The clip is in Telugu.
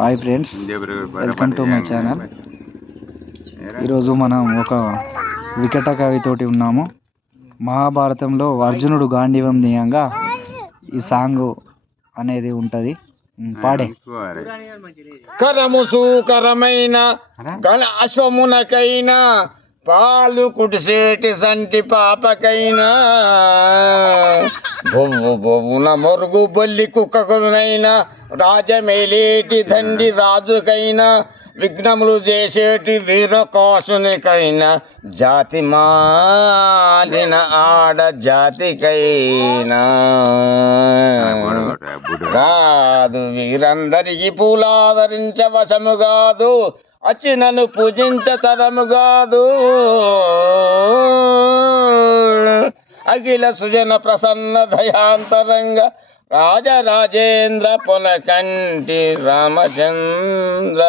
Hi friends, welcome to my channel. ఈరోజు మనం ఒక వికట కవితోటి ఉన్నాము. మహాభారతంలో అర్జునుడు గాంధీవం దియంగా ఈ సాంగ్ అనేది ఉంటుంది. పాడే. కరము సూకరమైన గణ అశ్వమునకైనా పాలు కుడిసేటి సంటి పాపకైనా బొవ్వు బొవ్వున మొరుగు బొల్లి కుక్కకునైనా రాజమేలేటి దండి రాజుకైనా విఘ్నములు చేసేటి వీరకాసునికైనా జాతి మాలిన ఆడ జాతికైనా కాదు వీరందరికి పూలాదరించ వశము కాదు, వచ్చి నన్ను పూజించ తరము కాదు. అఖిల సుజన ప్రసన్న దయాంతరంగ రాజరాజేంద్ర పొలకంటి రామచంద్ర.